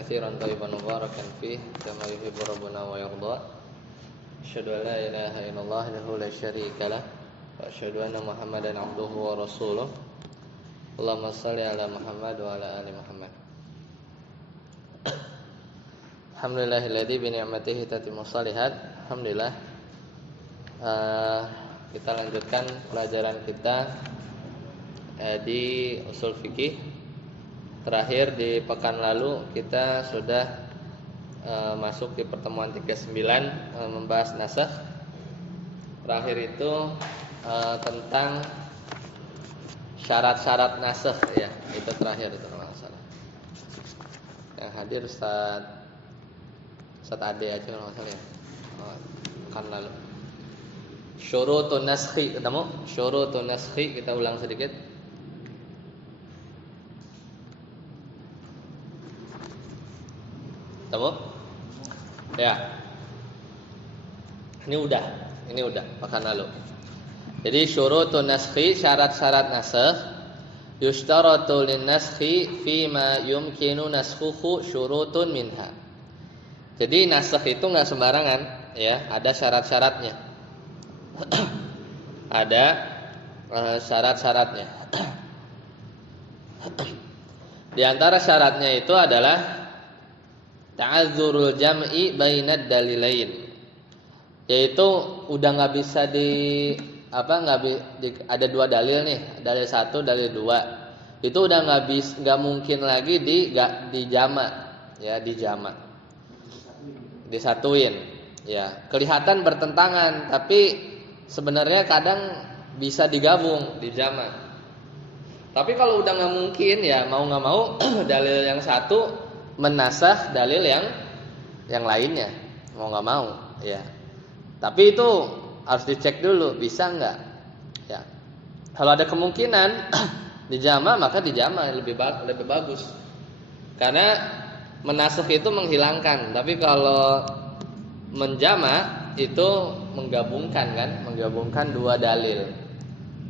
كثيرا طيبا مباركا فيه كما يحب ربنا ويرضى. أشهد أن لا إله إلا الله وحده لا شريك له وأشهد أن محمدا عبده ورسوله. اللهم صل على محمد وعلى آل محمد. Alhamdulillahilladzi bi ni'matihi tatimmu shalihat. Alhamdulillah. Kita lanjutkan pelajaran kita di usul fikih. Terakhir di pekan lalu kita sudah masuk di pertemuan 39 membahas nasakh. Terakhir itu tentang syarat-syarat nasakh ya. Itu terakhir itu kalau salah. Yang hadir Ustaz Ade aja kalau salah ya. Pekan lalu. Syurutun naskhi ketemu? Syurutun naskhi kita ulang sedikit. Ketemu? Ya. Ini udah pekan lalu. Jadi syurutun naskhi, syarat-syarat nasakh. Yushtaratu lin-naskhi fima yumkinu naskhuhu syurutun minha. Jadi nasakh itu enggak sembarangan, ya, ada syarat-syaratnya. Ada syarat-syaratnya. Di antara syaratnya itu adalah ta'adzurul jam'i bainad dalilain. Yaitu udah enggak bisa ada dua dalil nih, dalil satu, dalil dua. Itu udah enggak mungkin lagi dijamak, ya, dijamak. Disatuin, ya, kelihatan bertentangan, tapi sebenarnya kadang bisa digabung, dijamak. Tapi kalau udah nggak mungkin, ya mau nggak mau dalil yang satu menasakh dalil yang lainnya, mau nggak mau, ya. Tapi itu harus dicek dulu, bisa nggak, ya. Kalau ada kemungkinan dijamak, maka dijamak lebih bagus, karena menasakh itu menghilangkan, tapi kalau menjamak itu menggabungkan dua dalil.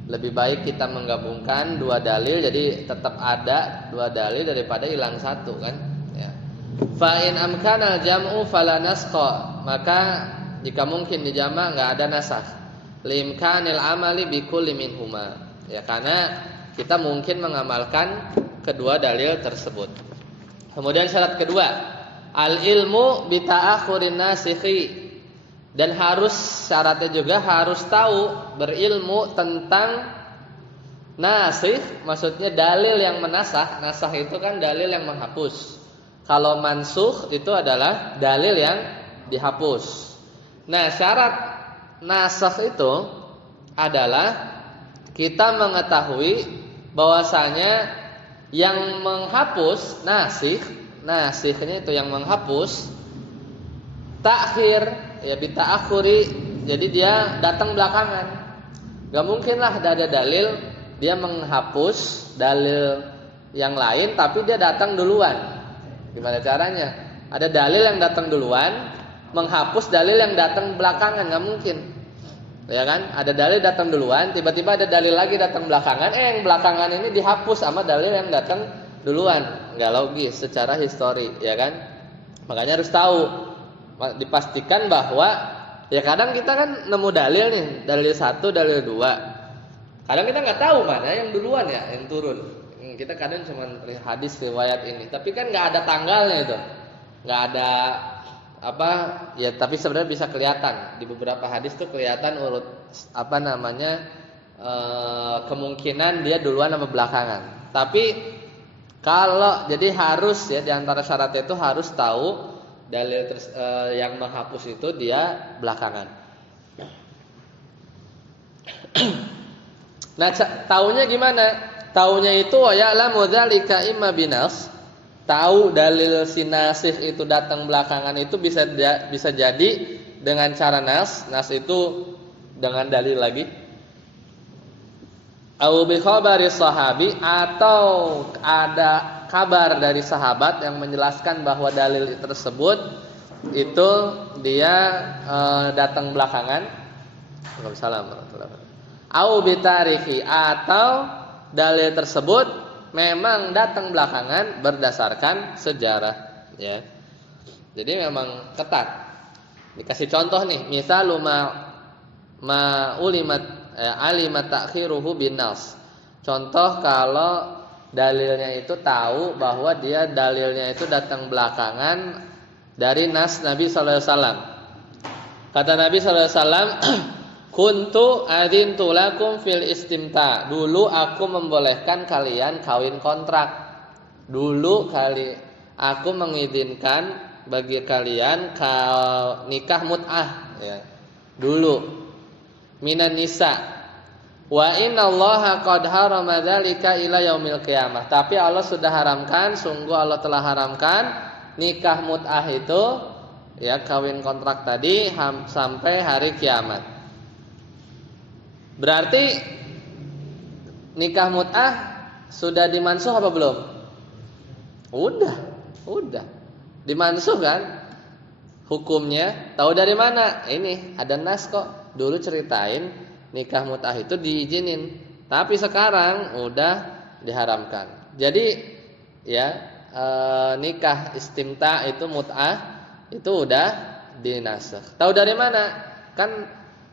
Lebih baik kita menggabungkan dua dalil, jadi tetap ada dua dalil daripada hilang satu, kan? Ya. Fa in amkana al-jam'u fala naskha, maka jika mungkin dijamak enggak ada nasakh. Limkanil amali bi kulli minhuma. Ya, karena kita mungkin mengamalkan kedua dalil tersebut. Kemudian syarat kedua, al-ilmu bi ta'akhurin nasikhi. Dan syaratnya juga harus tahu, berilmu tentang nasikh, maksudnya dalil yang menasakh. Nasakh itu kan dalil yang menghapus. Kalau mansukh itu adalah dalil yang dihapus. Nah, syarat nasakh itu adalah kita mengetahui bahwasanya yang menghapus nasikhnya itu yang menghapus takhir, ya, bita'akhuri, jadi dia datang belakangan. Gak mungkin lah ada dalil dia menghapus dalil yang lain tapi dia datang duluan. Gimana caranya? Ada dalil yang datang duluan menghapus dalil yang datang belakangan, gak mungkin. Ya kan? Ada dalil datang duluan, tiba-tiba ada dalil lagi datang belakangan, yang belakangan ini dihapus sama dalil yang datang duluan. Gak logis secara histori, ya kan? Makanya harus tahu, dipastikan bahwa, ya, kadang kita kan nemu dalil nih, dalil satu, dalil dua. Kadang kita nggak tahu mana yang duluan, ya, yang turun. Kita kadang cuma hadis riwayat ini, tapi kan nggak ada tanggalnya itu, nggak ada ya, tapi sebenarnya bisa kelihatan di beberapa hadis tuh kelihatan urut kemungkinan dia duluan sama belakangan. Tapi kalau jadi harus, ya, di antara syaratnya itu harus tahu dalil yang menghapus itu dia belakangan. Nah, taunya gimana? Taunya itu ya'lamu dzalika imma binas. Tahu dalil si nasikh itu datang belakangan itu bisa jadi dengan cara nas itu dengan dalil lagi. Au bi khabari sahabi, atau ada kabar dari sahabat yang menjelaskan bahwa dalil tersebut itu dia datang belakangan. Waalaikumsalam warahmatullahi wabarakatuh. Au bi tarihi, atau dalil tersebut memang datang belakangan berdasarkan sejarah. ya. Jadi memang ketat. Dikasih contoh nih, misalu ma ulimat alimat ta'khiruhu bin nas. Contoh kalau dalilnya itu tahu bahwa dia dalilnya itu datang belakangan dari nas Nabi sallallahu alaihi wasallam. Kata Nabi sallallahu alaihi wasallam, kuntu adzintu lakum fil istimta. Dulu aku membolehkan kalian kawin kontrak. Dulu aku mengizinkan bagi kalian nikah mut'ah ya. Dulu minan nisa. Wa innallaha qad harama dzalika ila yaumil qiyamah. Tapi Allah sudah haramkan, sungguh Allah telah haramkan nikah mut'ah itu ya, kawin kontrak tadi sampai hari kiamat. Berarti nikah mut'ah sudah dimansuh apa belum? Udah. Dimansuh kan? Hukumnya tahu dari mana? Ini ada nas kok. Dulu ceritain nikah mut'ah itu diizinin, tapi sekarang udah diharamkan. Jadi ya nikah istimta itu mut'ah itu udah dinasakh. Tahu dari mana? Kan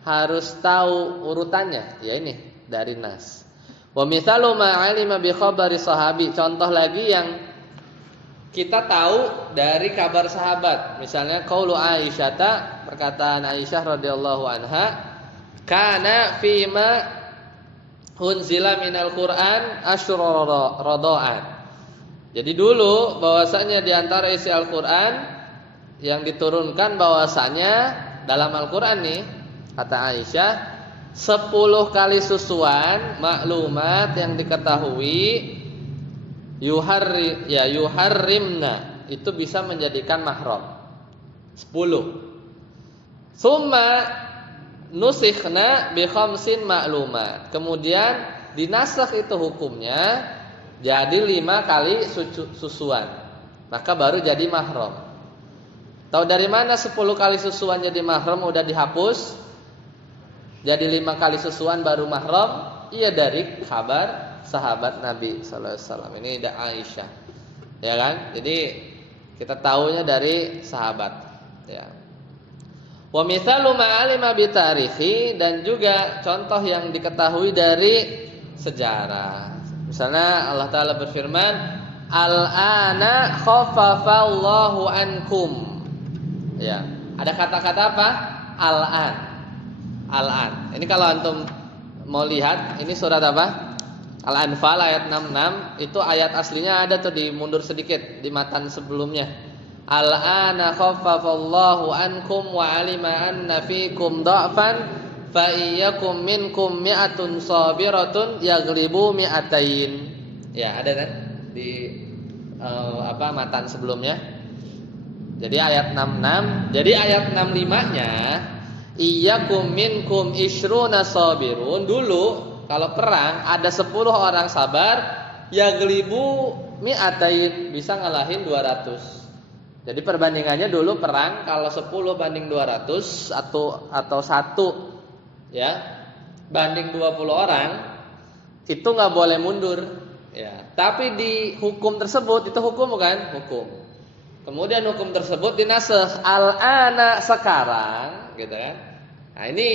harus tahu urutannya. Ya ini dari nas. Wa mithalu ma 'alima bi khabari sahabi. Contoh lagi yang kita tahu dari kabar sahabat. Misalnya qaulu Aisyah, perkataan Aisyah radhiyallahu anha, kana fima unzila minal Qur'an asyra radha'at. Jadi dulu bahwasanya di antara isi Al-Qur'an yang diturunkan bahwasanya dalam Al-Qur'an nih kata Aisyah 10 kali susuan maklumat yang diketahui yuharrimna itu bisa menjadikan mahram. 10. Summa nusikhna bi khamsin maklumat. Kemudian dinasakh itu hukumnya jadi 5 kali susuan. Maka baru jadi mahram. Tahu dari mana 10 kali susuan jadi mahram udah dihapus? Jadi 5 kali susuan baru mahram? Iya dari kabar sahabat Nabi sallallahu alaihi wasallam. Ini ada Aisyah. Ya kan? Jadi kita tahunya dari sahabat, ya. Wa mithalu ma'alima bi tarihi, dan juga contoh yang diketahui dari sejarah. Misalnya Allah Ta'ala berfirman, al-ana khaffafallahu ankum. Ya, ada kata-kata apa? Al-an. Al-an. Ini kalau antum mau lihat, ini surat apa? Al-Anfal ayat 66. Itu ayat aslinya ada tuh, dimundur sedikit di matan sebelumnya. Al-ana khaffafallahu ankum wa alima anna fikum dha'fan fa iyyakum minkum mi'atun sabiratun yaghlibu mi'atain. Ya, ada kan di matan sebelumnya. Jadi ayat 66. Jadi ayat 65-nya iyyakum minkum ishruna sabirun. Dulu kalau perang ada 10 orang sabar, yaghlibu mi'atain, bisa ngalahin 200. Jadi perbandingannya dulu perang kalau 10 banding 200 atau 1 ya banding 20 orang itu nggak boleh mundur ya. Tapi di hukum tersebut itu hukum bukan? Hukum. Kemudian hukum tersebut dinasakh al-ana sekarang gitu kan. Nah, ini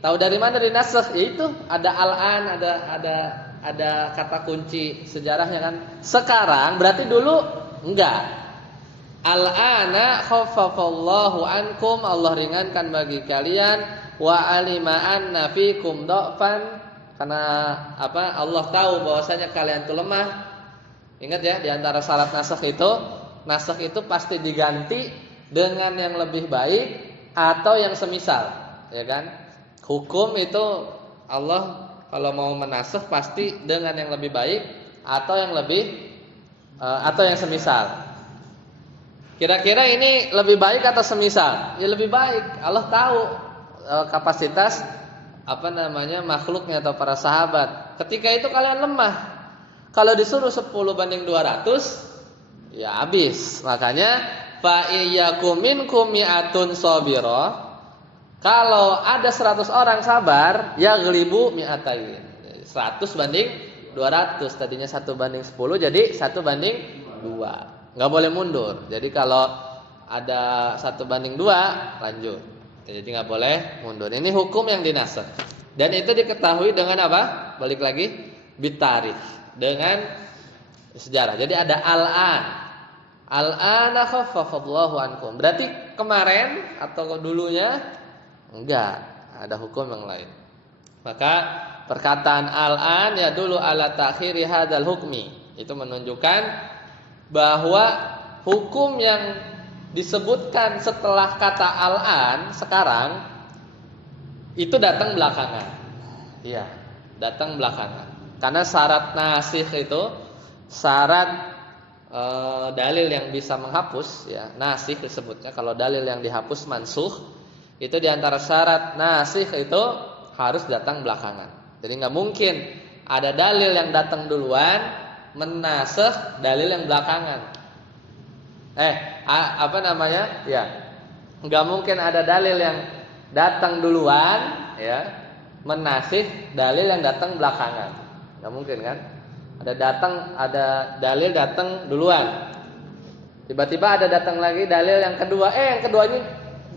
tahu dari mana dinasakh? Yaitu ada al-an, ada kata kunci sejarahnya kan. Sekarang berarti dulu enggak. Al-ana khaffafallahu ankum, Allah ringankan bagi kalian, wa alima anna fikum dha'fan, karena apa? Allah tahu bahwasanya kalian itu lemah. Ingat ya, di antara syarat nasakh itu pasti diganti dengan yang lebih baik atau yang semisal, ya kan? Hukum itu Allah kalau mau menasakh pasti dengan yang lebih baik atau yang semisal. Kira-kira ini lebih baik atau semisal? Ya lebih baik. Allah tahu kapasitas makhluknya atau para sahabat. Ketika itu kalian lemah. Kalau disuruh 10 banding 200, ya habis. Makanya fa iyyakum minkum mi'atun sabira. Kalau ada 100 orang sabar, yaghlibu mi'atain. 100 banding 200. Tadinya 1 banding 10 jadi 1 banding 2. nggak boleh mundur. Jadi kalau ada 1:2 lanjut. Jadi nggak boleh mundur. Ini hukum yang dinasakh. Dan itu diketahui dengan apa? Balik lagi bitarikh, dengan sejarah. Jadi ada al-an. Al-ana khaffafallahu ankum. Berarti kemarin atau dulunya enggak, ada hukum yang lain. Maka perkataan al-an ya dulu ala takhiri hadzal hukmi. Itu menunjukkan bahwa hukum yang disebutkan setelah kata al-an sekarang itu datang belakangan. Iya, datang belakangan. Karena syarat nasikh itu syarat dalil yang bisa menghapus, ya, nasikh disebutnya. Kalau dalil yang dihapus mansukh, itu diantara syarat nasikh itu harus datang belakangan. Jadi nggak mungkin ada dalil yang datang duluan menasakh dalil yang belakangan. Ya, nggak mungkin ada dalil yang datang duluan, ya, menasikh dalil yang datang belakangan. Nggak mungkin kan? Ada dalil datang duluan. Tiba-tiba ada datang lagi dalil yang kedua. Yang keduanya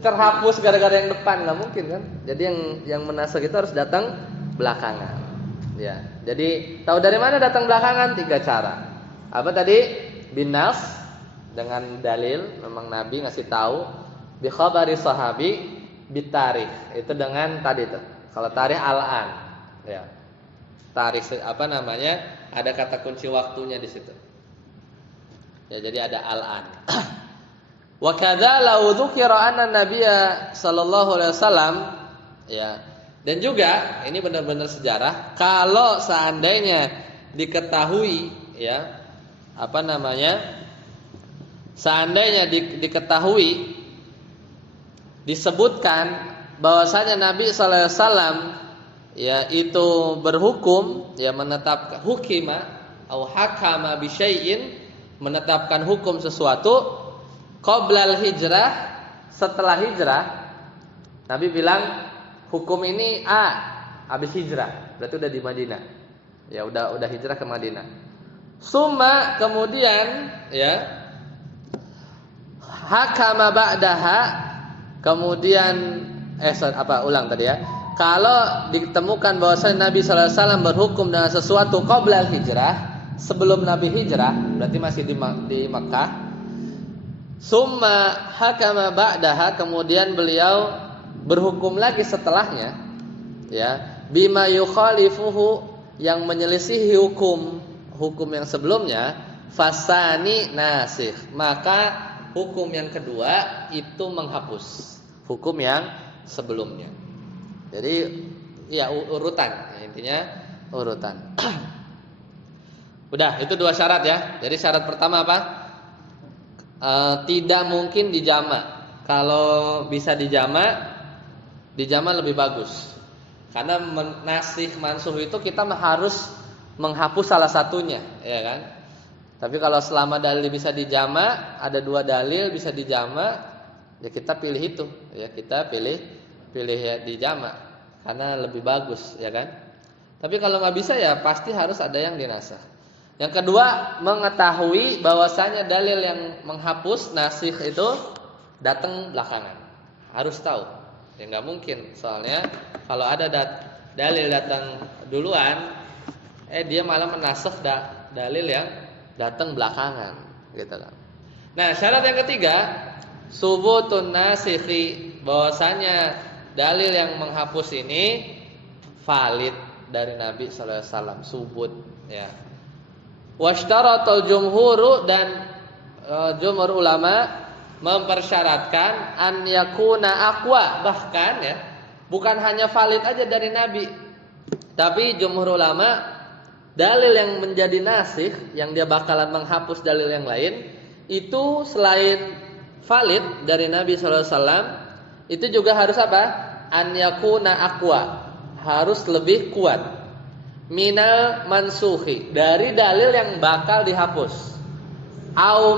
terhapus gara-gara yang depan, nggak mungkin kan? Jadi yang menasikh itu harus datang belakangan. Ya. Jadi tahu dari mana datang belakangan? 3 cara. Apa tadi? Binas, dengan dalil, memang Nabi ngasih tahu. Bi khabari sahabi, bitarikh. Itu dengan tadi tuh. Kalau tarikh al-an, ya. Tarikh ada kata kunci waktunya di situ. Ya, jadi ada al-an. Wa kadza law dzukira anna nabiyya sallallahu alaihi wasallam, ya. Dan juga ini benar-benar sejarah, kalau seandainya diketahui, ya, seandainya diketahui disebutkan bahwasanya Nabi sallallahu alaihi wasallam, ya, itu berhukum, ya, menetapkan hukima atau hakama bi syai'in, menetapkan hukum sesuatu qoblal hijrah, setelah hijrah. Nabi bilang hukum ini habis hijrah, berarti udah di Madinah. Ya, udah hijrah ke Madinah. Summa kemudian, ya, hakama ba'daha, kemudian ulang tadi ya. Kalau ditemukan bahwasanya Nabi sallallahu alaihi wasallam berhukum dengan sesuatu qoblal hijrah, sebelum Nabi hijrah, berarti masih di Makkah. Summa hakama ba'daha, kemudian beliau berhukum lagi setelahnya, ya, bima yukhalifuhu, yang menyelisihi hukum yang sebelumnya, fasani nasikh, maka hukum yang kedua itu menghapus hukum yang sebelumnya. Jadi ya urutan, ya, intinya urutan. Udah, itu 2 syarat ya. Jadi syarat pertama apa? Tidak mungkin dijamak. Kalau bisa dijamak lebih bagus. Karena nasikh mansuh itu kita harus menghapus salah satunya, ya kan? Tapi kalau selama dalil bisa dijamak, ada 2 dalil bisa dijamak, ya kita pilih itu, ya kita pilih ya dijamak karena lebih bagus, ya kan? Tapi kalau nggak bisa, ya pasti harus ada yang dinasakh. Yang kedua, mengetahui bahwasanya dalil yang menghapus nasikh itu datang belakangan. Harus tahu. Ya nggak mungkin, soalnya kalau ada dalil datang duluan, dia malah menasakh dalil yang datang belakangan, gitu kan. Nah, syarat yang ketiga, subutun nasikhi, bahwasanya dalil yang menghapus ini valid dari Nabi sallallahu alaihi wasallam, subut, ya. Washtaratul jumhuru, dan jumhur ulama mempersyaratkan an yakuna aqwa, bahkan ya, bukan hanya valid aja dari Nabi, tapi jumhur ulama dalil yang menjadi nasikh, yang dia bakalan menghapus dalil yang lain, itu selain valid dari Nabi sallallahu alaihi wasallam, itu juga harus apa? An yakuna aqwa, harus lebih kuat. Minal mansuhi, dari dalil yang bakal dihapus. Au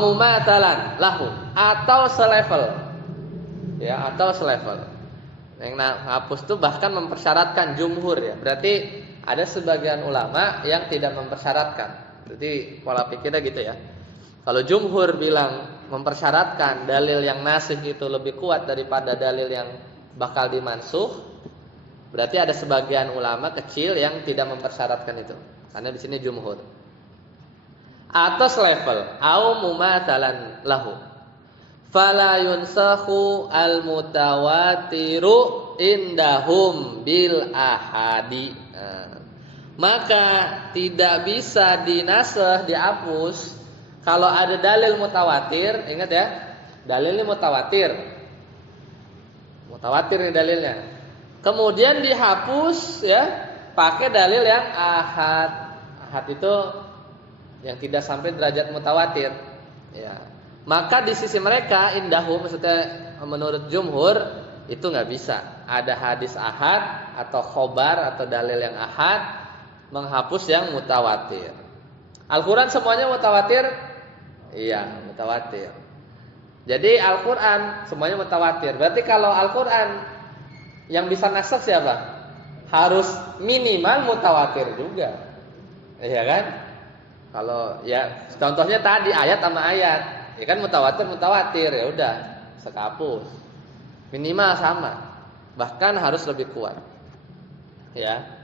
mumathalan lahu, atau selevel. Ya, atau selevel. Yang hapus itu bahkan mempersyaratkan jumhur, ya. Berarti ada sebagian ulama yang tidak mempersyaratkan. Jadi pola pikirnya gitu ya. Kalau jumhur bilang mempersyaratkan dalil yang nasikh itu lebih kuat daripada dalil yang bakal dimansuh, berarti ada sebagian ulama kecil yang tidak mempersyaratkan itu. Karena di sini jumhur. Atas level au mumatsalan lahu. Fala yunsakhu al mutawatiru indahum bil ahadi. Maka tidak bisa dinasah, dihapus kalau ada dalil mutawatir. Ingat ya, dalilnya mutawatir. Mutawatir nih dalilnya. Kemudian dihapus ya, pakai dalil yang ahad. Ahad itu yang tidak sampai derajat mutawatir. Ya. Maka di sisi mereka indahu, maksudnya menurut jumhur itu nggak bisa. Ada hadis ahad atau khobar atau dalil yang ahad menghapus yang mutawatir. Al-Quran semuanya mutawatir? Iya, mutawatir. Jadi Al-Quran semuanya mutawatir. Berarti kalau Al-Quran yang bisa nasakh siapa? Harus minimal mutawatir juga. Iya kan? Kalau ya contohnya tadi ayat sama ayat, ya kan mutawatir ya udah sekapus. Minimal sama. Bahkan harus lebih kuat. Ya.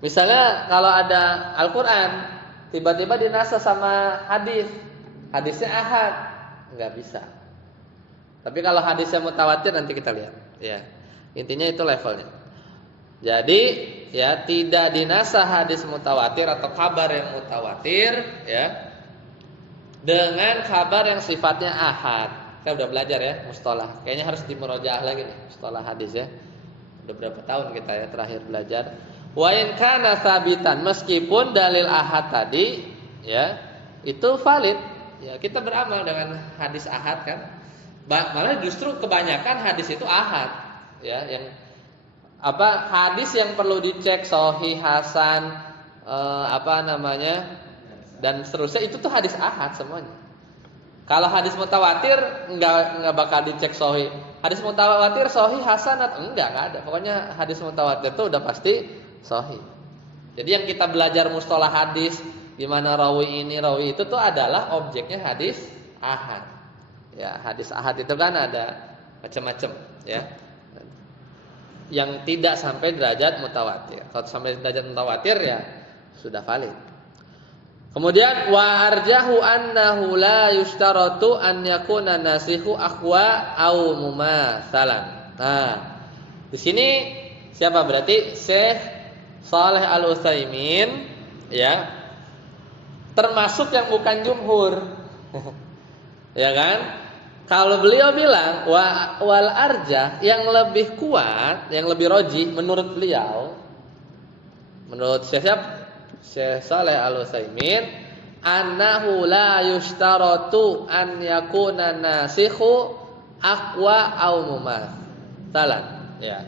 Misalnya kalau ada Al-Quran tiba-tiba dinasakh sama hadis, hadisnya ahad, nggak bisa. Tapi kalau hadisnya mutawatir nanti kita lihat. Ya, intinya itu levelnya. Jadi ya tidak dinasakh hadis mutawatir atau kabar yang mutawatir ya dengan kabar yang sifatnya ahad. Kita udah belajar ya mustalah. Kayaknya harus dimurojaah lagi nih mustalah hadis ya. Udah berapa tahun kita ya terakhir belajar. Wa in kana sabitan, meskipun dalil ahad tadi ya itu valid ya, kita beramal dengan hadis ahad kan. Malah justru kebanyakan hadis itu ahad ya, yang hadis yang perlu dicek sahih, hasan, dan seterusnya itu tuh hadis ahad semuanya. Kalau hadis mutawatir enggak bakal dicek sahih. Hadis mutawatir sahih, hasan enggak ada. Pokoknya hadis mutawatir itu udah pasti sahih. Jadi yang kita belajar mustalah hadis, di mana rawi ini, rawi itu tuh adalah objeknya hadis ahad. Ya, hadis ahad itu kan ada macam-macam, ya. Yang tidak sampai derajat mutawatir. Kalau sampai derajat mutawatir ya sudah valid. Kemudian wa arjahu annahu la yushtaratu an yakuna nasihu aqwa au mumatsalan. Nah, di sini siapa berarti Syekh Shalih Al-Utsaimin ya, termasuk yang bukan jumhur. Ya kan? Kalau beliau bilang wal arjah, yang lebih kuat, yang lebih rajih menurut beliau, menurut Syekh Shalih Al-Utsaimin, annahu la yushtaratu an yakuna nasikhu aqwa au mumatsalan ya.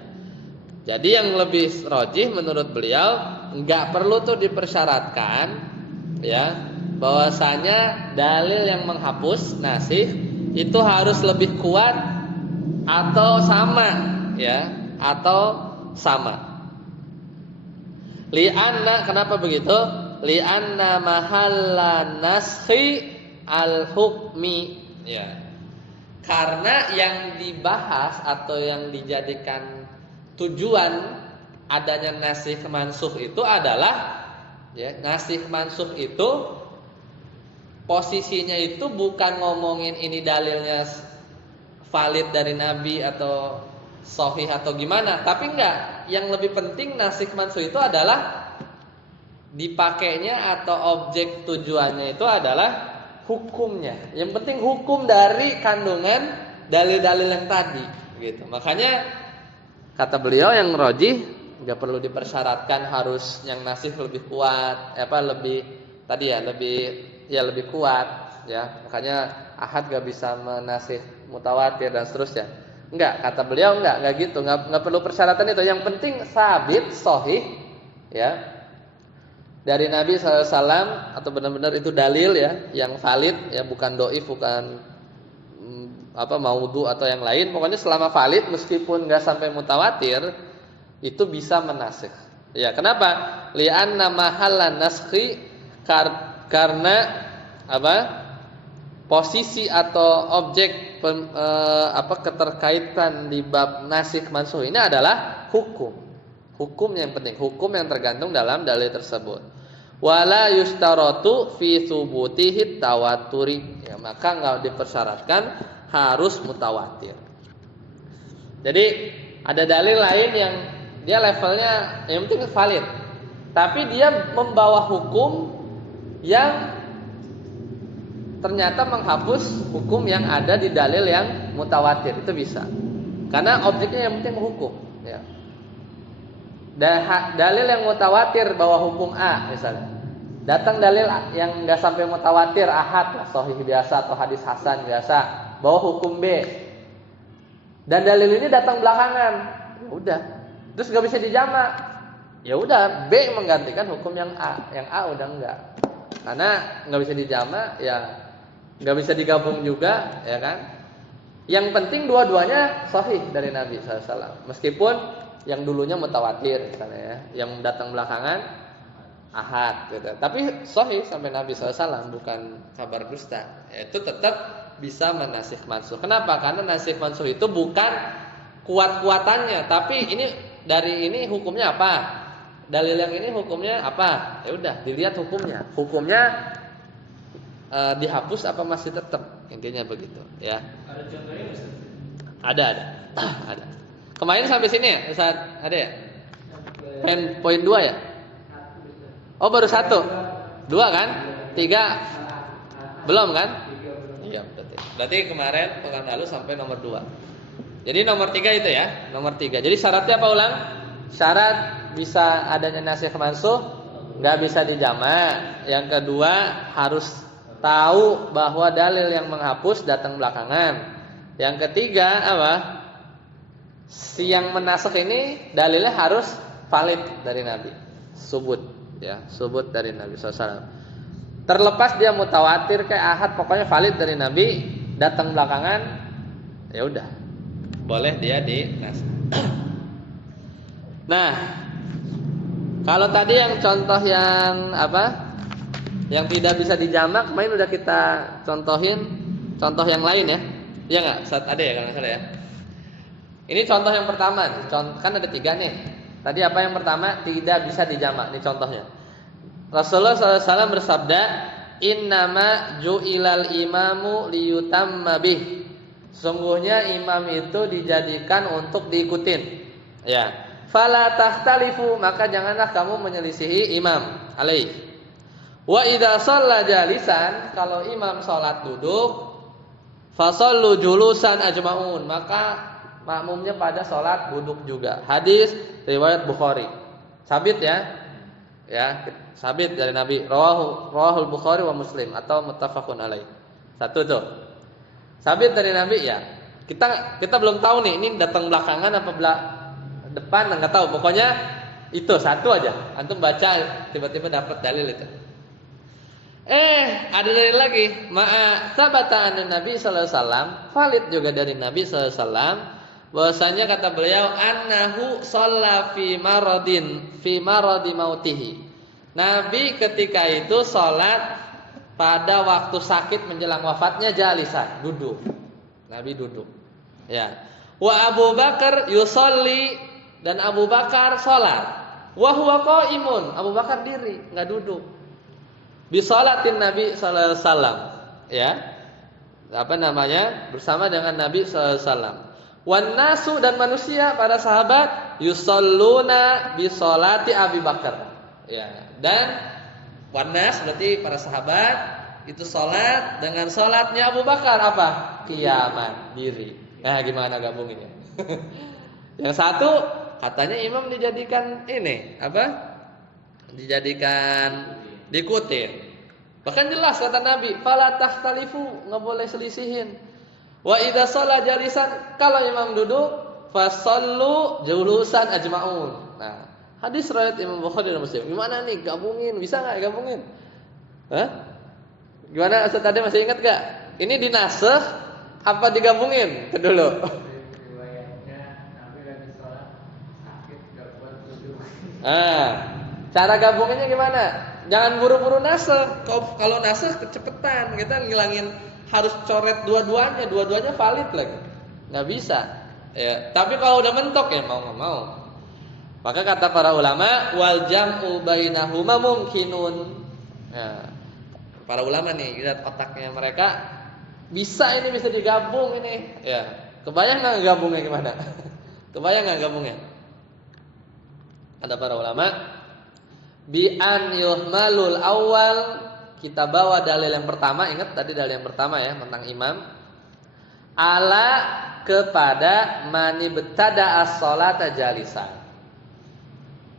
Jadi yang lebih rajih menurut beliau enggak perlu tuh dipersyaratkan ya bahwasanya dalil yang menghapus nasikh itu harus lebih kuat atau sama ya, atau sama. Li'anna, kenapa begitu? Li'anna mahalla naskhi al-hukmi ya. Karena yang dibahas atau yang dijadikan tujuan adanya nasikh mansukh itu adalah ya, nasikh mansukh itu posisinya itu bukan ngomongin ini dalilnya valid dari Nabi atau sahih atau gimana, tapi enggak. Yang lebih penting nasikh mansukh itu adalah dipakainya atau objek tujuannya itu adalah hukumnya. Yang penting hukum dari kandungan dalil-dalil yang tadi gitu. Makanya kata beliau yang rajih enggak perlu dipersyaratkan harus yang nasikh lebih kuat, lebih kuat ya. Makanya ahad enggak bisa menasikh mutawatir dan seterusnya. Enggak, kata beliau enggak gitu, enggak perlu persyaratan itu. Yang penting sabit sahih ya dari Nabi SAW atau benar-benar itu dalil ya yang valid ya, bukan dhaif, bukan maudhu atau yang lain. Pokoknya selama valid meskipun enggak sampai mutawatir itu bisa menasikh. Ya, kenapa? Li'anna mahallan naskhi Karena apa? Posisi atau objek keterkaitan di bab nasikh mansuh ini adalah hukum. Hukum yang penting, hukum yang tergantung dalam dalil tersebut. Wala yustaratu fi tsubutihi tawaturi. Ya, maka enggak dipersyaratkan harus mutawatir. Jadi ada dalil lain yang dia levelnya yang penting valid, tapi dia membawa hukum yang ternyata menghapus hukum yang ada di dalil yang mutawatir. Itu bisa, karena objeknya yang penting hukum. Ya. Dalil yang mutawatir bawa hukum A misalnya, datang dalil yang nggak sampai mutawatir, ahad lah, sahih biasa atau hadis hasan biasa, bawa hukum B. Dan dalil ini datang belakangan, ya udah, terus nggak bisa dijamak, ya udah B menggantikan hukum yang A udah enggak, karena nggak bisa dijamak, ya nggak bisa digabung juga, ya kan? Yang penting dua-duanya sahih dari Nabi SAW, meskipun yang dulunya mutawatir misalnya ya, yang datang belakangan ahad, gitu. Tapi sahih sampai Nabi SAW, bukan kabar dusta, ya, itu tetap bisa menasikh mansuh. Kenapa? Karena nasikh mansuh itu bukan kuat-kuatannya, tapi ini dari ini hukumnya apa? Dalil yang ini hukumnya apa? Ya udah, dilihat hukumnya. Hukumnya dihapus apa masih tetap? Intinya begitu, ya. Ada contohnya Ustaz? Ada. Ada. Kemarin sampai sini ya, Ustaz? Ada ya? Poin 2 ya? Oh, baru 1. 2 kan? 3 belum kan? Iya, berarti kemarin pekan lalu sampai nomor 2. Jadi nomor 3 itu ya, nomor 3. Jadi syaratnya apa ulang? Syarat bisa adanya nasikh mansuh, enggak bisa dijamak. Yang kedua harus tahu bahwa dalil yang menghapus datang belakangan. Yang ketiga apa? Si yang menasikh ini dalilnya harus valid dari Nabi. Subut ya, subut dari Nabi SAW. Terlepas dia mutawatir kayak ahad, pokoknya valid dari Nabi, datang belakangan, ya udah, boleh dia dinasikh. Nah, kalau tadi yang contoh yang apa? Yang tidak bisa dijamak, kemarin udah kita contohin contoh yang lain ya. Iya enggak? Ada ya kalau nggak salah ya. Ini contoh yang pertama, kan ada 3 nih. Tadi apa yang pertama? Tidak bisa dijamak. Ini contohnya. Rasulullah SAW bersabda, Innama ju'ilal imamu liyutamma bih. Sungguhnya imam itu dijadikan untuk diikutin. Ya. Fala tahtalifu, maka janganlah kamu menyelisihi imam alaih. Wa idza shalla jalisan, kalau imam salat duduk, fasallu julusan ajmaun, maka makmumnya pada salat duduk juga. Hadis riwayat Bukhari. Sabit ya. Ya, sabit dari Nabi, rawahul Bukhari wa Muslim atau muttafaqun alaih. Satu tuh. Sabit dari Nabi ya. Kita belum tahu nih ini datang belakangan apa depan, enggak tahu. Pokoknya itu satu aja. Antum baca tiba-tiba dapat dalil itu. Ada dalil lagi. Ma'a sabata an Nabi sallallahu alaihi wasallam, valid juga dari Nabi sallallahu alaihi wasallam. Bahwasanya kata beliau annahu shalla fi maradi mautihi. Nabi ketika itu salat pada waktu sakit menjelang wafatnya jalisan, duduk. Nabi duduk. Ya. Wa Abu Bakar yusolli, dan Abu Bakar salat. Wa huwa qaimun, Abu Bakar diri, enggak duduk. Bi salatin Nabi sallallahu alaihi wasallam. Ya. Apa namanya? Bersama dengan Nabi sallallahu alaihi wasallam. Wan nasu, dan manusia para sahabat yusalluna bi salati Abi Bakar. Ya, dan wan nas berarti para sahabat itu salat dengan salatnya Abu Bakar apa? Qiyaman, diri. Nah, gimana gabunginnya? Yang satu katanya imam dijadikan ini, apa? Dijadikan diikutin. Bahkan jelas kata Nabi, fala tahtalifu, enggak boleh selisihin. Wa idza shalla jalisan, kalau imam duduk, fasallu julusan ajmaun. Nah, hadis riwayat Imam Bukhari dan Muslim. Gimana nih gabungin? Bisa enggak gabungin? Hah? Gimana Ustaz tadi masih ingat enggak? Ini dinasikh apa digabungin? Itu dulu. Riwayatnya Nabi lagi sholat sakit enggak kuat duduk. Cara gabunginnya gimana? jangan buru-buru nasakh. Kalau nasakh kecepetan, kita ngilangin harus coret dua-duanya valid lagi. Nggak bisa. Ya, tapi kalau udah mentok ya mau nggak mau. Maka kata para ulama wal jam'u bainahuma mumkinun. Ya, para ulama nih lihat otaknya mereka bisa digabung ini. Ya, kebayang nggak gabungnya gimana? Kebayang nggak gabungnya? Ada para ulama bi an yuhmalul awal, kita bawa dalil yang pertama, ingat tadi dalil yang pertama ya tentang imam, ala kepada mani betada as-sholata jalisan.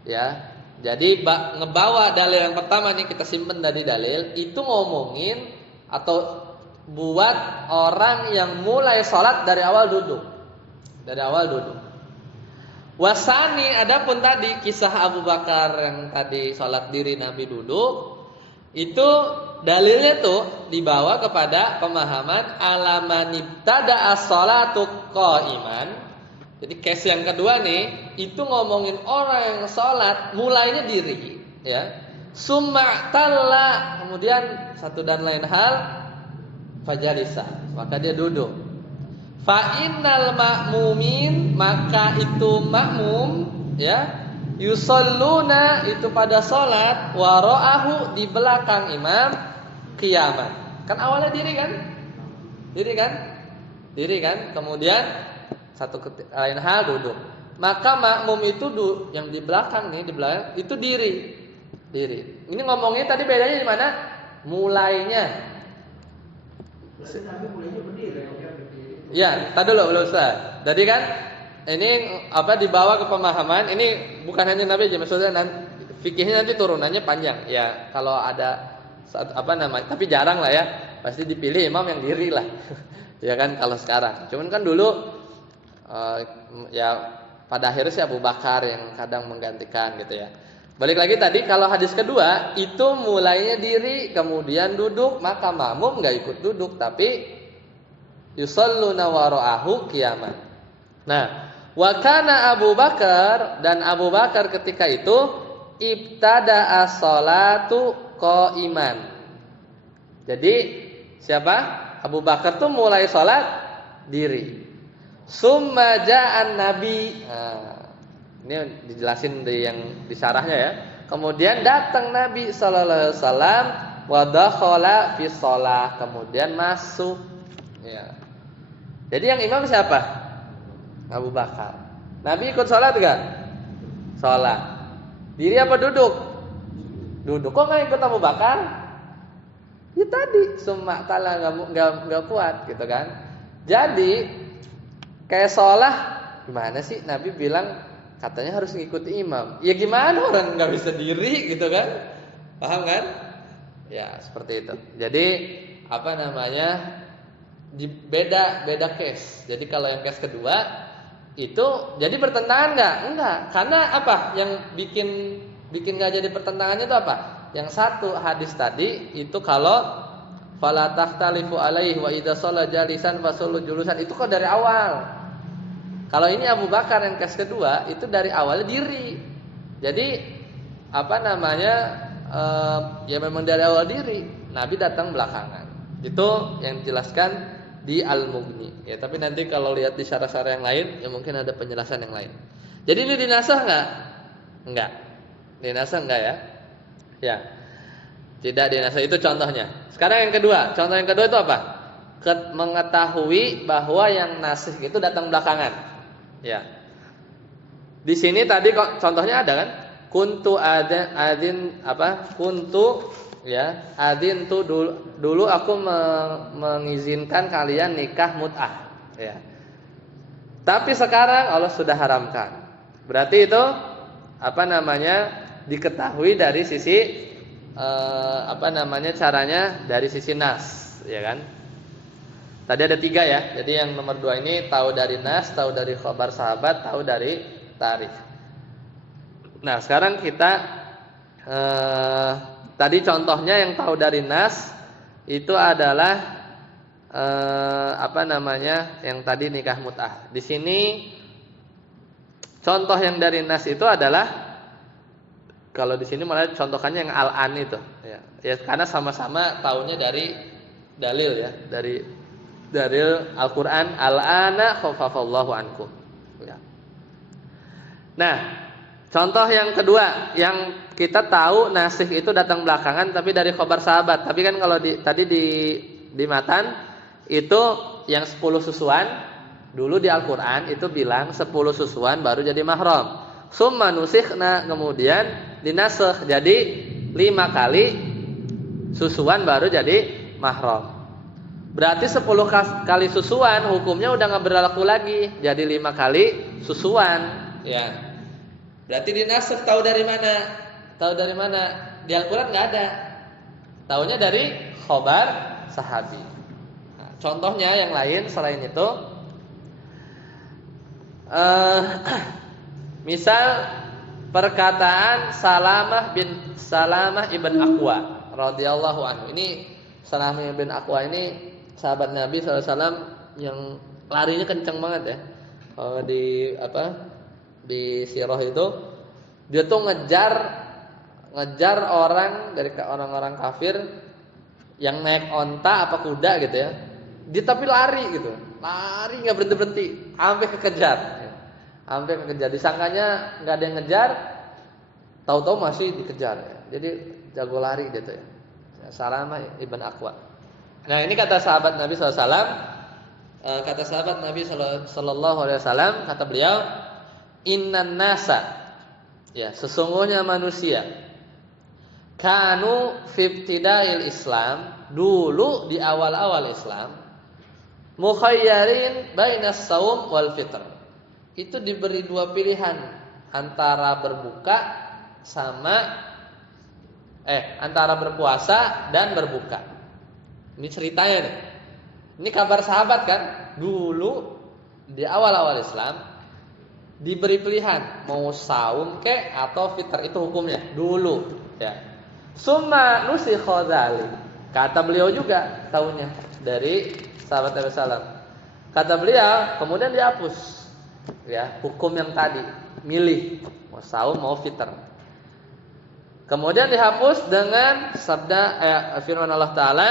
Ya. Jadi ngebawa dalil yang pertama nih kita simpen dari dalil itu ngomongin atau buat orang yang mulai sholat dari awal duduk. Dari awal duduk. Wasani adapun tadi kisah Abu Bakar yang tadi sholat diri Nabi duduk, itu dalilnya tuh dibawa kepada pemahaman alamanibtada as-sholatu qa'iman. Jadi case yang kedua nih itu ngomongin orang yang sholat mulainya diri, ya. Summa talla, kemudian satu dan lain hal fajalisa, maka dia duduk. Fa innal ma'mumin, maka itu makmum, ya. Yusalluna itu pada sholat, wara'ahu di belakang imam qiyaman. Kan awalnya diri kan, kemudian satu lain hal duduk. Maka makmum itu yang di belakang itu diri. Ini ngomongnya tadi bedanya di mana? Mulainya. Nabi mulainya berdiri. Ya, tadi dulu Ustaz. Jadi kan ini dibawa ke pemahaman, ini bukan hanya Nabi aja, maksudnya fikihnya nanti turunannya panjang. Ya, kalau ada tapi jarang lah ya. Pasti dipilih imam yang diri lah. Ya kan kalau sekarang. Cuman kan dulu ya pada akhirnya Abu Bakar yang kadang menggantikan gitu ya. Balik lagi tadi kalau hadis kedua itu mulainya diri kemudian duduk, maka makmum nggak ikut duduk tapi yusalluna wara'ahu qiyaman. Nah, wa kana Abu Bakar, dan Abu Bakar ketika itu ibtada as-shalatu qa'iman. Jadi siapa? Abu Bakar tuh mulai sholat diri. Summa ja'an Nabi. Nah, ini dijelasin yang di syarahnya ya. Kemudian datang Nabi sallallahu alaihi wasallam wa dakhala fi shalah, kemudian masuk. Ya. Jadi yang imam siapa? Abu Bakar. Nabi ikut sholat enggak? Sholat. Diri apa duduk? Duduk. Kok enggak ikut Abu Bakar? Ya tadi summa tala enggak kuat gitu kan. Jadi kayak sholat gimana sih? Nabi bilang katanya harus ngikuti imam. Ya gimana orang enggak bisa diri gitu kan? Paham kan? Ya seperti itu. Jadi beda case. Jadi kalau yang case kedua itu jadi bertentangan enggak? Karena apa? Yang bikin enggak jadi pertentangannya itu apa? Yang satu hadis tadi itu kalau fala tahtalifu alaihi wa idza shalla jalisan fasallu julusan, itu kok dari awal. Kalau ini Abu Bakar yang case kedua itu dari awal diri. Jadi ya memang dari awal diri. Nabi datang belakangan. Itu yang dijelaskan di Al-Mughni. Ya, tapi nanti kalau lihat di syarah-syarah yang lain, ya mungkin ada penjelasan yang lain. Jadi ini dinasah enggak? Enggak. Dinasah enggak ya? Ya. Tidak dinasah, itu contohnya. Sekarang yang kedua. Contoh yang kedua itu apa? Mengetahui bahwa yang nasih itu datang belakangan. Ya. Di sini tadi kok contohnya ada kan? Kuntu adin tuh dulu aku mengizinkan kalian nikah mut'ah, ya. Tapi sekarang Allah sudah haramkan. Berarti itu diketahui dari sisi caranya dari sisi nas, ya kan? Tadi ada 3 ya. Jadi yang nomor 2 ini tahu dari nas, tahu dari khabar sahabat, tahu dari tarikh. Nah, sekarang kita tadi contohnya yang tahu dari nas itu adalah yang tadi nikah mut'ah. Di sini contoh yang dari nas itu adalah Kalau di sini malah contohkannya yang al-an itu, ya. Ya karena sama-sama taunya dari dalil ya, dari dalil Al-Qur'an, al-ana khaffafallahu ankum. Ya. Nah, contoh yang kedua yang kita tahu nasikh itu datang belakangan tapi dari khabar sahabat. Tapi kan kalau tadi di matan itu yang 10 susuan dulu di Al-Qur'an itu bilang 10 susuan baru jadi mahram. Summa nusikhna, kemudian dinasakh jadi 5 kali susuan baru jadi mahram. Berarti 10 kali susuan hukumnya udah enggak berlaku lagi, jadi 5 kali susuan, ya. Berarti dinasakh tahu dari mana? Tahu dari mana? Di Al-Qur'an enggak ada. Taunya dari khabar sahabi. Nah, contohnya yang lain selain itu misal perkataan Salamah ibn Aqwa radhiyallahu anhu. Ini Salamah ibn Aqwa ini sahabat Nabi SAW yang larinya kencang banget ya. Kalau di sirah itu dia tuh ngejar orang dari orang-orang kafir yang naik onta apa kuda gitu ya. Dia tapi lari gitu. Lari enggak berhenti-berhenti sampai kekejar. Sampai kekejar, disangkanya nggak ada yang ngejar, tahu-tahu masih dikejar. Jadi jago lari gitu ya. Salamah ibn Aqwa. Nah ini kata sahabat Nabi SAW, kata sahabat Nabi SAW, kata beliau, Innan nasa, ya sesungguhnya manusia, kanu fibtidail Islam, dulu di awal-awal Islam, mukhayyarin bainas saum wal fitr. Itu diberi 2 pilihan antara antara berpuasa dan berbuka. Ini ceritanya nih. Ini kabar sahabat kan, dulu di awal-awal Islam diberi pilihan mau saum kek atau fitr, itu hukumnya dulu ya. Summa nusikha dzalik. Kata beliau juga tahunya dari sahabat Nabi sallallahu. Kata beliau kemudian dihapus. Ya, hukum yang tadi milih mau saum mau fitr. Kemudian dihapus dengan sabda firman Allah Taala,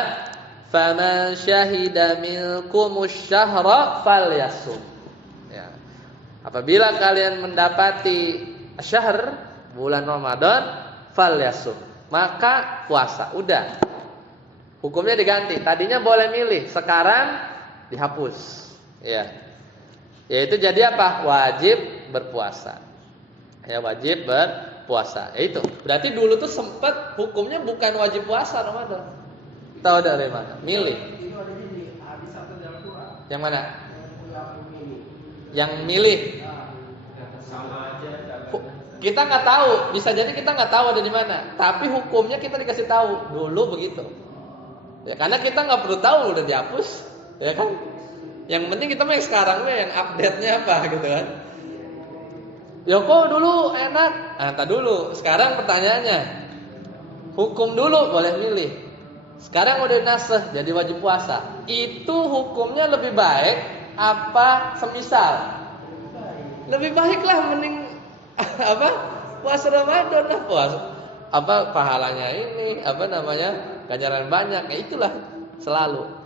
"Faman syahida minkumus syahra falyasum." Ya. Apabila kalian mendapati syahr, bulan Ramadan, falyasum, maka puasa. Udah. Hukumnya diganti. Tadinya boleh milih, sekarang dihapus. Ya. Yaitu jadi apa? Wajib berpuasa. Ya, wajib berpuasa. Itu. Berarti dulu tuh sempat hukumnya bukan wajib puasa Ramadan. Tahu dari mana? Milih. Yang mana? Yang milih. Kita nggak tahu. Bisa jadi kita nggak tahu ada di mana. Tapi hukumnya kita dikasih tahu. Dulu begitu. Ya, karena kita nggak perlu tahu udah dihapus. Ya kan? Yang penting kita yang sekarang yang update-nya apa gitu kan. Ya kok dulu enak. Entar dulu. Sekarang pertanyaannya, hukum dulu boleh milih. Sekarang udah nasakh jadi wajib puasa. Itu hukumnya lebih baik apa semisal? Lebih baiklah mending apa? Puasa Ramadan lah, puasa. Apa pahalanya ini, ganjaran banyak. Ya itulah selalu.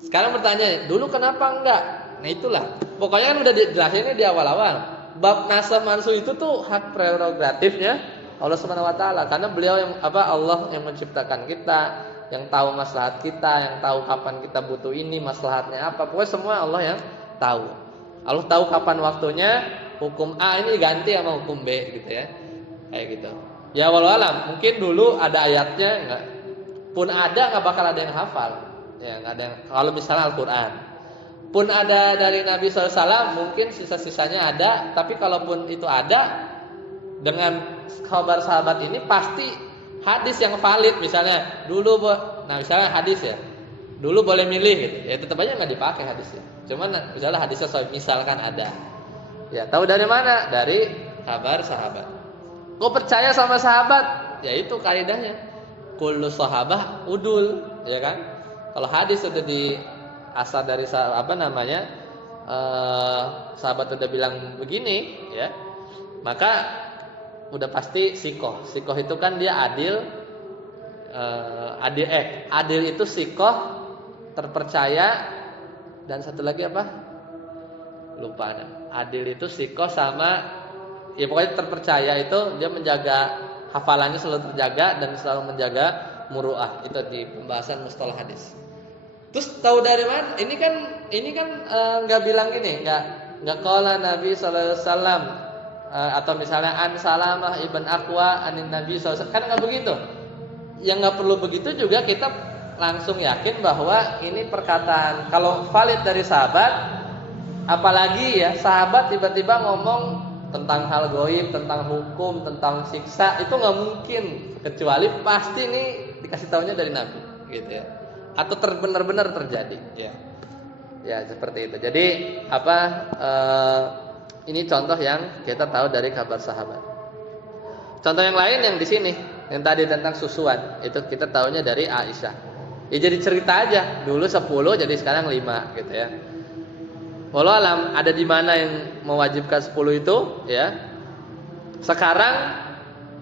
Sekarang pertanyaan, dulu kenapa enggak? Nah itulah. Pokoknya kan udah dijelasinnya di awal-awal. Bab nasakh mansuh itu tuh hak prerogatifnya Allah Subhanahu wa taala, karena beliau Allah yang menciptakan kita, yang tahu maslahat kita, yang tahu kapan kita butuh ini, maslahatnya apa. Pokoknya semua Allah yang tahu. Allah tahu kapan waktunya hukum A ini diganti sama hukum B gitu ya. Kayak gitu. Ya walau alam, mungkin dulu ada ayatnya enggak. Pun ada enggak bakal ada yang hafal. Ya, nggak ada yang, kalau misalnya Al-Quran pun ada dari Nabi SAW, mungkin sisa-sisanya ada. Tapi kalaupun itu ada, dengan kabar sahabat ini pasti hadis yang valid. Misalnya dulu, misalnya hadis ya, dulu boleh milih gitu. Ya tetap aja nggak dipakai hadisnya. Cuman misalnya hadisnya misalkan ada. Ya tahu dari mana? Dari kabar sahabat. Kok percaya sama sahabat? Ya itu kaidahnya. Kullu sahabah udul, ya kan? Kalau hadis sudah di asal dari sahabat sudah bilang begini, ya, maka udah pasti sikoh. Sikoh itu kan dia adil. Adil itu sikoh, terpercaya, dan satu lagi apa? Lupa ada. Adil itu sikoh sama, ya pokoknya terpercaya itu dia menjaga hafalannya selalu terjaga dan selalu menjaga muruah. Itu di pembahasan mustalah hadis. Terus tahu dari mana? Ini kan nggak bilang gini, nggak qala Nabi sallallahu alaihi wasallam atau misalnya an Salamah ibn Aqwa anin Nabi sallallahu alaihi wasallam, kan nggak begitu. Yang nggak perlu begitu juga kita langsung yakin bahwa ini perkataan kalau valid dari sahabat, apalagi ya sahabat tiba-tiba ngomong tentang hal gaib, tentang hukum, tentang siksa, itu nggak mungkin kecuali pasti ini dikasih taunya dari Nabi, gitu ya. Atau benar-benar terjadi, ya. Ya seperti itu. Jadi ini contoh yang kita tahu dari kabar sahabat. Contoh yang lain yang di sini, yang tadi tentang susuan, itu kita tahunya dari Aisyah. Ya jadi cerita aja, dulu 10 jadi sekarang 5 gitu ya. Walau alam ada di mana yang mewajibkan 10 itu ya. Sekarang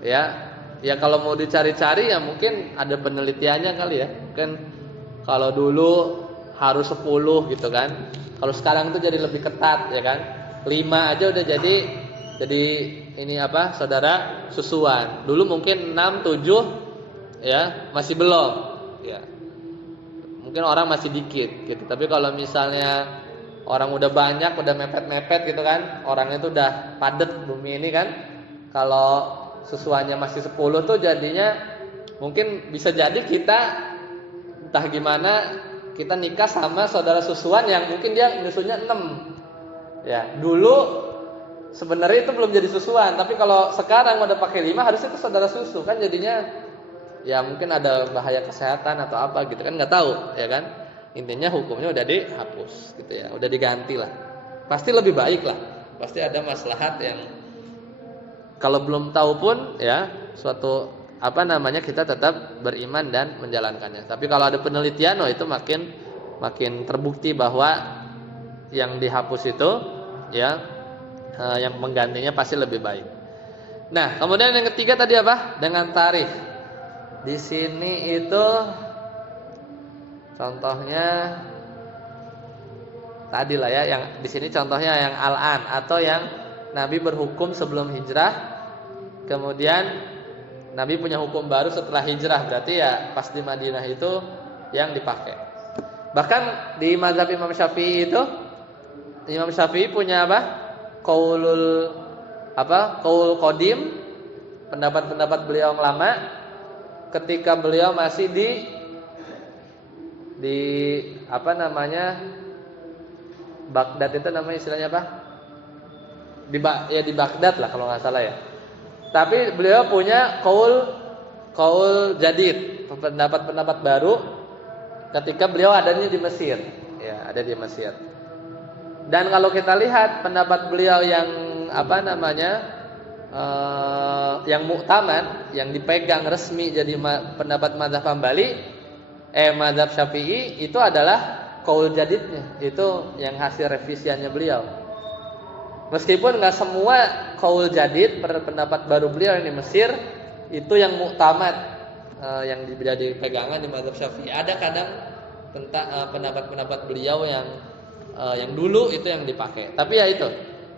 ya kalau mau dicari-cari ya mungkin ada penelitiannya kali ya. Mungkin kalau dulu harus 10 gitu kan. Kalau sekarang tuh jadi lebih ketat ya kan. 5 aja udah jadi ini saudara susuan. Dulu mungkin 6, 7 ya masih belum ya. Mungkin orang masih dikit gitu. Tapi kalau misalnya orang udah banyak, udah mepet-mepet gitu kan, orangnya tuh udah padat bumi ini kan. Kalau susuannya masih 10 tuh jadinya mungkin bisa jadi kita entah gimana kita nikah sama saudara susuan yang mungkin dia nyusunya 6. Ya, dulu sebenarnya itu belum jadi susuan, tapi kalau sekarang udah pakai 5 harusnya itu saudara susu kan, jadinya ya mungkin ada bahaya kesehatan atau apa gitu kan, nggak tahu ya kan. Intinya hukumnya udah dihapus gitu ya, udah diganti lah. Pasti lebih baik lah. Pasti ada maslahat yang kalau belum tahu pun ya suatu kita tetap beriman dan menjalankannya. Tapi kalau ada penelitian itu makin terbukti bahwa yang dihapus itu ya yang menggantinya pasti lebih baik. Nah, kemudian yang ketiga tadi apa? Dengan tarikh. Di sini itu contohnya tadi lah ya, yang di sini contohnya yang al-an atau yang Nabi berhukum sebelum hijrah, kemudian Nabi punya hukum baru setelah hijrah, berarti ya pas di Madinah itu yang dipakai. Bahkan di mazhab Imam Syafi'i itu, Imam Syafi'i punya qaul qadim, pendapat-pendapat beliau yang lama ketika beliau masih di Baghdad, itu namanya istilahnya apa? Di Baghdad lah kalau nggak salah ya. Tapi beliau punya qaul jadid, pendapat-pendapat baru ketika beliau adanya di Mesir. Ya, ada di Mesir. Dan kalau kita lihat pendapat beliau yang yang muktamad, yang dipegang resmi jadi pendapat mazhab Hambali, mazhab Syafi'i itu adalah qaul jadidnya, itu yang hasil revisiannya beliau. Meskipun nggak semua qaul jadid, pendapat baru beliau yang di Mesir itu yang muktamad, yang jadi pegangan di mazhab Syafi'i. Ada kadang tentang pendapat-pendapat beliau yang dulu itu yang dipakai. Tapi ya itu,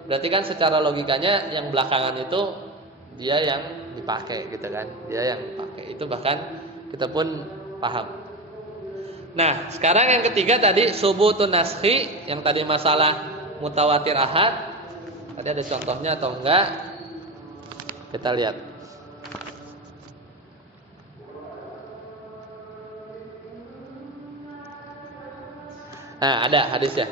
berarti kan secara logikanya yang belakangan itu dia yang dipakai gitu kan, dia yang dipakai. Itu bahkan kita pun paham. Nah, sekarang yang ketiga tadi subutun naskhi, yang tadi masalah mutawatir ahad. Tadi ada contohnya atau enggak? Kita lihat. Nah, ada hadisnya.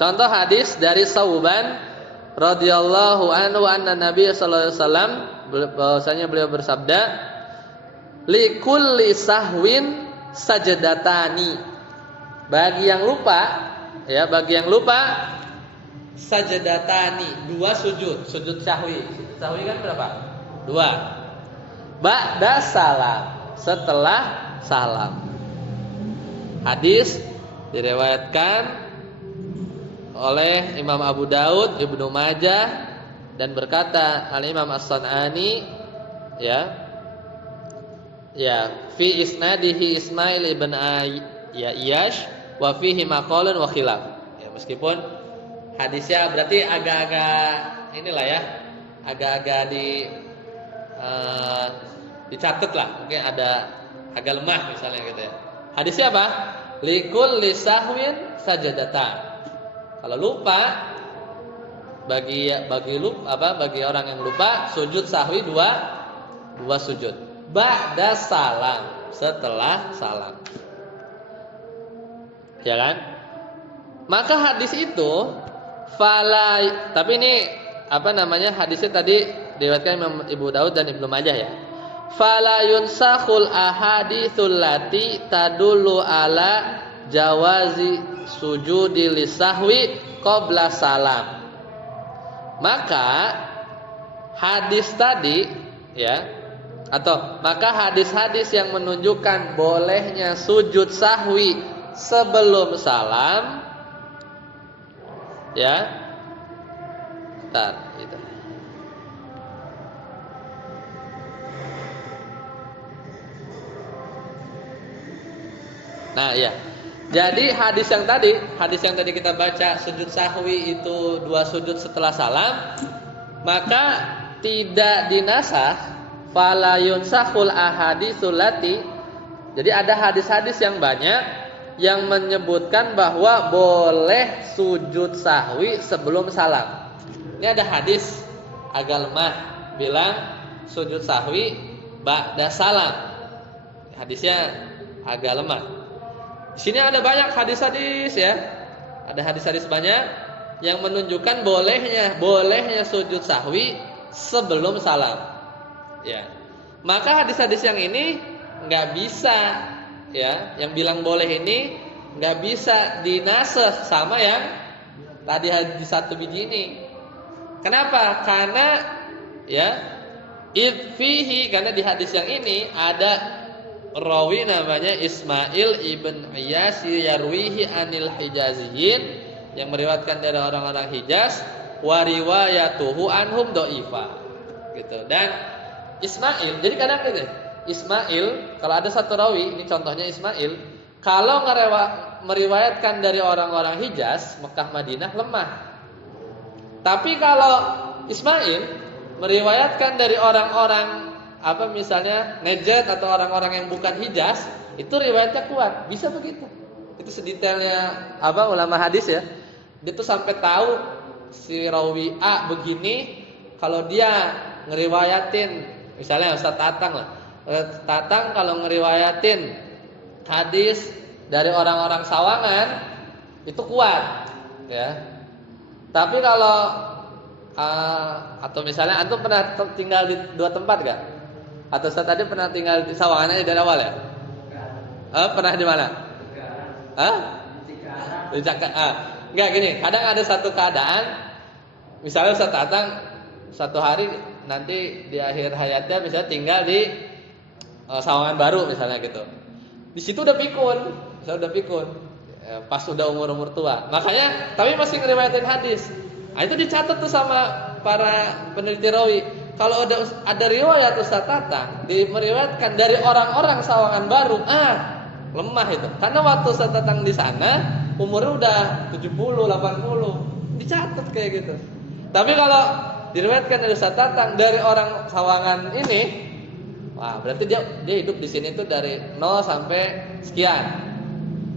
Contoh hadis dari Sauban radhiyallahu anhu anna Nabi sallallahu alaihi wasallam, bahwasanya beliau bersabda, li kulli sahwin sajadatani. Bagi yang lupa sajadatani, 2 sujud sahwi. Sujud sahwi kan berapa? 2. Ba'da salam, setelah salam. Hadis diriwayatkan oleh Imam Abu Daud, Ibnu Majah, Dan berkata Al-Imam As-San'ani fi isnadihi Ismail ibn Iyash wa fihi maqalun wa khilaf. Ya, meskipun hadisnya berarti agak-agak inilah ya, agak-agak dicatat lah, mungkin ada agak lemah misalnya gitu ya. Hadisnya apa? Likul lisahwin sajadatan. Kalau lupa bagi orang yang lupa sujud sahwi dua sujud. Ba'da salam, setelah salam. Ya kan? Maka hadis itu tapi ini hadisnya tadi diriwayatkan Imam Abu Daud dan Ibnu Majah ya. Fala yunsakhul ahaditsul lati tadullu ala jawazi sujudi lisahwi qabla salam. Maka hadis tadi maka hadis-hadis yang menunjukkan bolehnya sujud sahwi sebelum salam gitu. Nah, ya. Jadi hadis yang tadi kita baca sujud sahwi itu 2 sujud setelah salam, maka tidak dinasah fala yunsahul ahaditsul lati. Jadi ada hadis-hadis yang banyak yang menyebutkan bahwa boleh sujud sahwi sebelum salam. Ini ada hadis agak lemah bilang sujud sahwi ba'da salam. Hadisnya agak lemah. Di sini ada banyak hadis-hadis ya. Ada hadis-hadis banyak yang menunjukkan bolehnya sujud sahwi sebelum salam. Ya. Maka hadis-hadis yang ini enggak bisa yang bilang boleh ini enggak bisa dinasakh sama yang tadi hadis 1 biji ini. Kenapa? Karena karena di hadis yang ini ada rawi namanya Ismail ibn Iyash yarwihi anil Hijaziyin, yang meriwayatkan dari orang-orang Hijaz, wa riwayatuhu anhum dhaifah. Gitu. Dan Ismail, jadi kadang gitu. Ismail, kalau ada satu rawi, ini contohnya Ismail, kalau meriwayatkan dari orang-orang Hijaz, Mekah Madinah lemah. Tapi kalau Ismail meriwayatkan dari orang-orang misalnya Najd atau orang-orang yang bukan Hijaz, itu riwayatnya kuat, bisa begitu. Itu sedetailnya ulama hadis ya. Dia tuh sampai tahu si rawi A begini, kalau dia ngeriwayatin misalnya Ustaz Tatang lah. Tatang kalau ngeriwayatin hadis dari orang-orang Sawangan itu kuat ya. Tapi kalau atau misalnya antum pernah tinggal di 2 tempat gak? Atau Ustaz tadi pernah tinggal di Sawangan aja dari awal ya? Pernah di mana? Di Jakarta. Enggak gini, kadang ada satu keadaan, misalnya Ustaz Tatang satu hari nanti di akhir hayatnya misalnya tinggal di Sawangan Baru misalnya gitu. Di situ udah pikun, pas udah umur tua. Makanya tapi masih ngeriwayatin hadis. Nah, itu dicatat tuh sama para peneliti rawi. Kalau ada riwayat Ustaz Tatang meriwayatkan dari orang-orang Sawangan Baru, lemah itu. Karena waktu Ustaz Tatang di sana umurnya udah 70, 80. Dicatat kayak gitu. Tapi kalau diriwayatkan dari Ustaz Tatang dari orang Sawangan ini, wah, berarti dia hidup di sini itu dari 0 sampai sekian.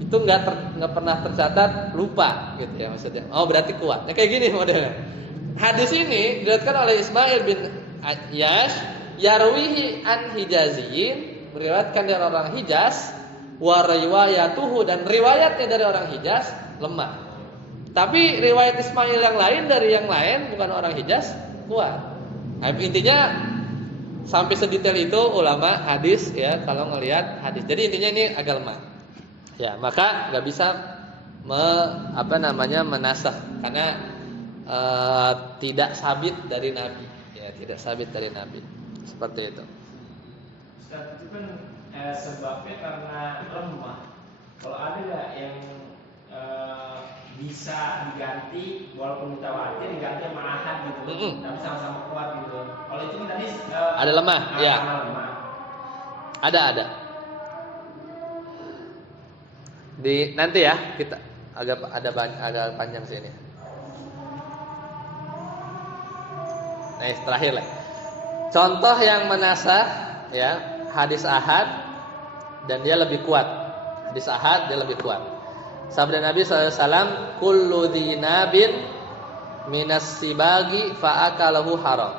Itu enggak pernah tercatat lupa gitu ya maksudnya. Oh, berarti kuat. Nah, kayak gini modelnya. Hadis ini diriwayatkan oleh Ismail bin Iyash yarwihi an Hijaziyin, meriwayatkan dari orang Hijaz, wa riwayatuhu, dan riwayatnya dari orang Hijaz lemah. Tapi riwayat Ismail yang lain dari yang lain bukan orang Hijaz kuat. Nah, intinya sampai sedetail itu ulama hadis ya kalau ngelihat hadis. Jadi intinya ini agak lemah. Ya, maka enggak bisa menasakh karena tidak sabit dari Nabi. Ya, tidak sabit dari Nabi. Seperti itu. Ustaz, itu kan sebabnya karena lemah. Kalau ada enggak yang bisa diganti walaupun mutawatir diganti sama ahad gitu, tapi sama-sama kuat gitu. Kalau itu kan tadi ada lemah, ya. Lemah. Ada. Di nanti ya kita agak panjang sih ini. Nah, terakhir lah. Contoh yang menasakh ya, hadis ahad dan dia lebih kuat. Hadis ahad dia lebih kuat. Sabda Nabi SAW, kullu dhinabin minas sibagi fa'akalahu haram.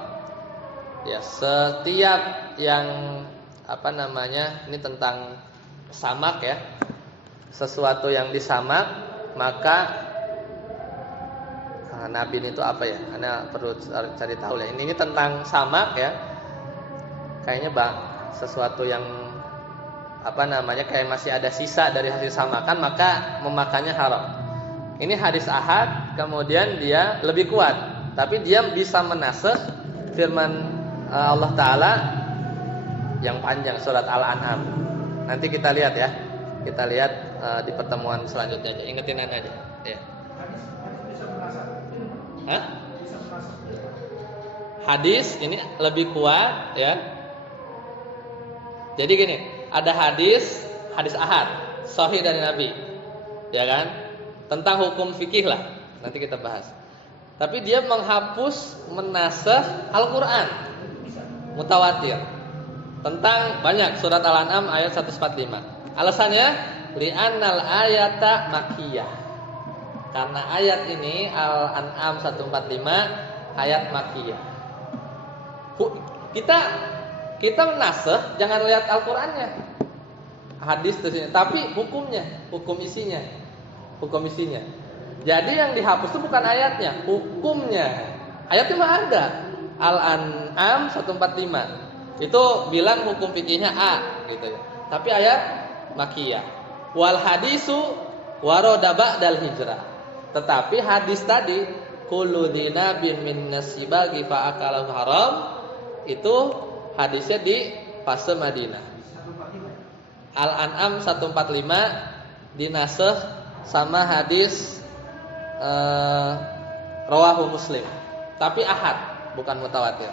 Ya, setiap yang ini tentang samak ya. Sesuatu yang disamak, maka nabin itu apa ya? Anda perlu cari tahu ya. Ini tentang samak ya. Kayaknya sesuatu yang kayak masih ada sisa dari hasil samakan, maka memakannya haram. Ini hadis ahad, kemudian dia lebih kuat, tapi dia bisa menasakh firman Allah Ta'ala yang panjang surat Al-An'am. Nanti kita lihat ya. Kita lihat di pertemuan selanjutnya aja. Ingetin aja. Ya. Hadis bisa menasakh. Hah? Bisa menasakh. Hadis ini lebih kuat ya. Jadi gini, ada hadis ahad, sahih dari Nabi. Ya kan? Tentang hukum fikih lah. Nanti kita bahas. Tapi dia menghapus menasakh Al-Qur'an. Mutawatir. Tentang banyak surat Al-An'am ayat 145. Alasannya li'annal ayata makkiyah. Karena ayat ini Al-An'am 145 ayat makkiyah. Kita menasakh jangan lihat Al-Qur'annya. Hadis itu sini, tapi hukum isinya. Jadi yang dihapus itu bukan ayatnya, hukumnya. Ayatnya mah ada. Al-An'am 145. Itu bilang hukum fikihnya A gitu ya. Tapi ayat makiyah. Wal hadisu warada ba'dal hijrah. Tetapi hadis tadi kullu dinabin min nasibagi fa'akalahu haram itu hadisnya di fase Madinah. Al-An'am 145 dinasakh sama hadis rawahu Muslim. Tapi ahad, bukan mutawatir.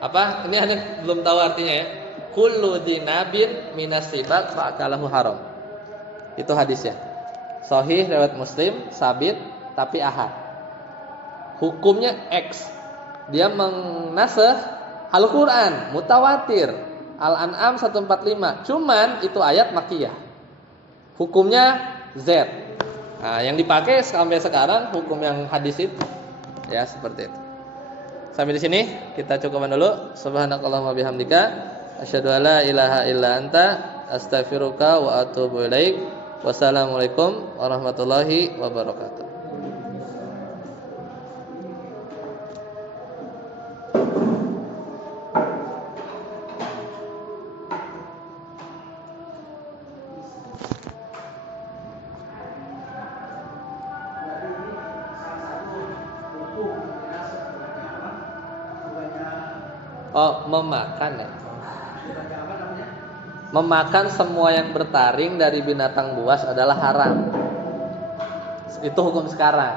Apa? Ini ada belum tahu artinya ya. Kullu dinabin minas sibak fa'akalahu haram. Itu hadisnya. Sahih riwayat Muslim, sabit tapi ahad. Hukumnya X. Dia menasakh Al-Qur'an, mutawatir. Al-An'am 145. Cuman itu ayat makkiyah. Hukumnya Z. Nah, yang dipakai sampai sekarang hukum yang hadis itu. Ya, seperti itu. Sampai di sini kita cukupkan dulu. Subhanakallahumma bihamdika asyhadu alla ilaha illa anta astaghfiruka wa atubu ilaik. Wassalamualaikum warahmatullahi wabarakatuh. Oh, memakan ya. Memakan semua yang bertaring dari binatang buas adalah haram. Itu hukum sekarang.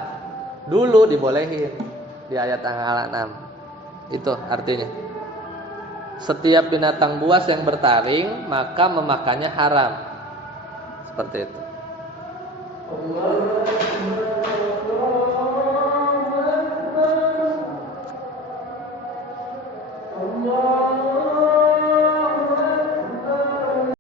Dulu dibolehin di ayat Al-An'am. Itu artinya. Setiap binatang buas yang bertaring maka memakannya haram. Seperti itu. Allah